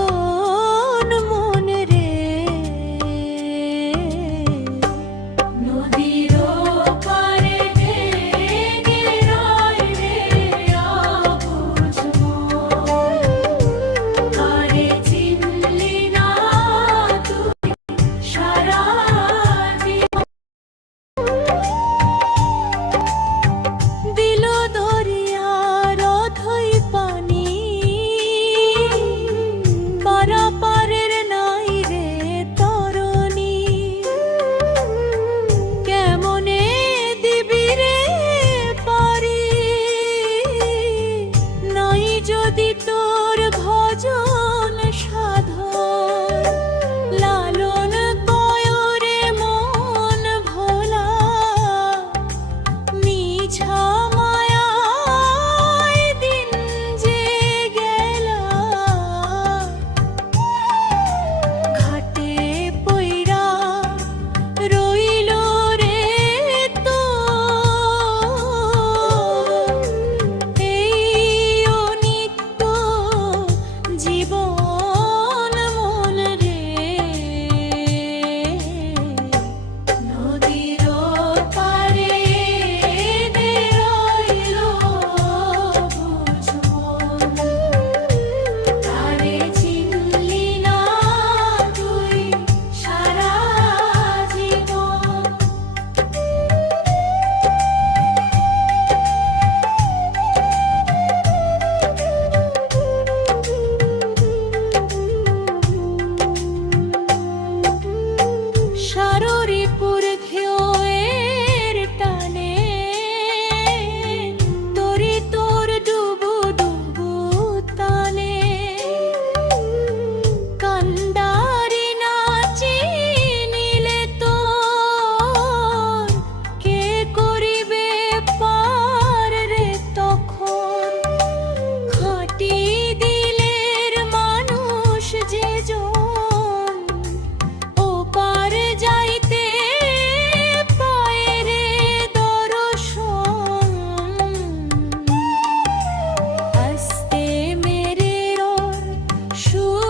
মিলন মন রে। নদীর পারে ভেঙে রয় রে অবুঝ মন, কারে চিনলি না তুই সারা জীবন। দিল দরিয়ার অথই পানি, পারাপারের নাই রে তরণী। কেমনে দিবি রে পারি, নাই যদি তোর ভজন সাধন। লালন কয়রে মন ভোলা, মিছা মায়ায় দিন যে গেলা। ঘাটে পইরা রইল রে তোর এই অনিত্য জীবন মন রে। নদীর পারে দে রইল অবুঝ মন, কারে চিনলি না তুই সারা জীবন। সাররিপুর ঢেউয়ের টানে তরি তোর ডুবু ডুবু তানে। কান্ডারি নাচি নিলে তোর কে করিবে পার রে তখন। খাঁটি দিলের মানুষ যে জন, ওপার যাইতে পায় রে দর্শন। আস্তে মেরে ওর সুর